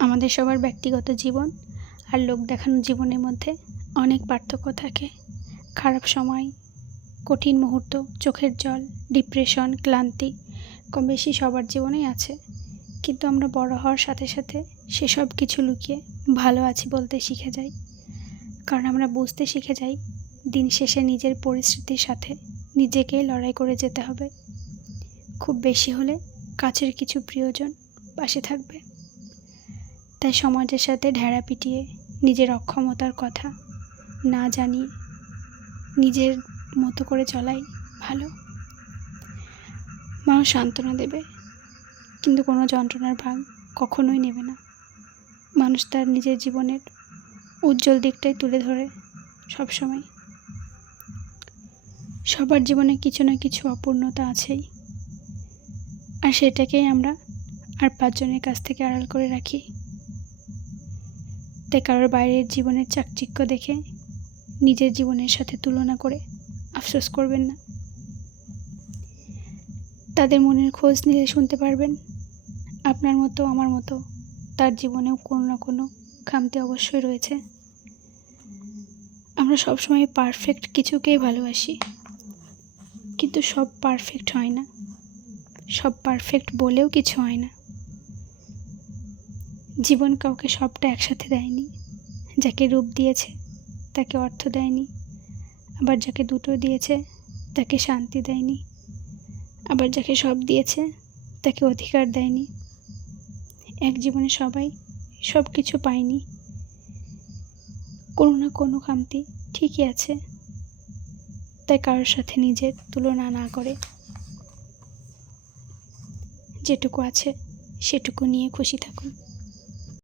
আমাদের সবার ব্যক্তিগত জীবন আর লোক দেখানো জীবনের মধ্যে অনেক পার্থক্য থাকে। খারাপ সময়, কঠিন মুহূর্ত, চোখের জল, ডিপ্রেশন, ক্লান্তি কম বেশি সবার জীবনেই আছে। কিন্তু আমরা বড় হওয়ার সাথে সাথে সেসব কিছু লুকিয়ে ভালো আছি বলতে শিখে যাই। কারণ আমরা বুঝতে শিখে যাই দিন শেষে নিজের পরিস্থিতির সাথে নিজেকেই লড়াই করে যেতে হবে। খুব বেশি হলে কাছের কিছু প্রিয়জন পাশে থাকবে। তাই সমাজের সাথে ঢেড়া পিটিয়ে নিজের অক্ষমতার কথা না জানিয়ে নিজের মতো করে চলাই ভালো। মানুষ সান্ত্বনা দেবে, কিন্তু কোনো যন্ত্রণার ভাগ কখনোই নেবে না। মানুষ তার নিজের জীবনের উজ্জ্বল দিকটাই তুলে ধরে সবসময়। সবার জীবনে কিছু না কিছু অপূর্ণতা আছেই, আর সেটাকেই আমরা আর 5 জনের কাছ থেকে আড়াল করে রাখি। তাই কারোর বাইরের জীবনের চাকচিক্য দেখে নিজের জীবনের সাথে তুলনা করে আফসোস করবেন না। তাদের মনের খোঁজ নিলে শুনতে পারবেন আপনার মতো আমার মতো তার জীবনেও কোনো না কোনো খামতি অবশ্যই রয়েছে। আমরা সবসময় পারফেক্ট কিছুকেই ভালোবাসি, কিন্তু সব পারফেক্ট হয় না। সব পারফেক্ট বলেও কিছু হয় না। জীবন কাউকে সবটা একসাথে দেয়নি। যাকে রূপ দিয়েছে তাকে অর্থ দেয়নি, আবার যাকে দুটো দিয়েছে তাকে শান্তি দেয়নি, আবার যাকে সব দিয়েছে তাকে অধিকার দেয়নি। এক জীবনে সবাই সব কিছু পায়নি। কোনো না কোনো খামতি ঠিকই আছে। তাই কারোর সাথে নিজের তুলনা না করে যেটুকু আছে সেটুকু নিয়ে খুশি থাকুন।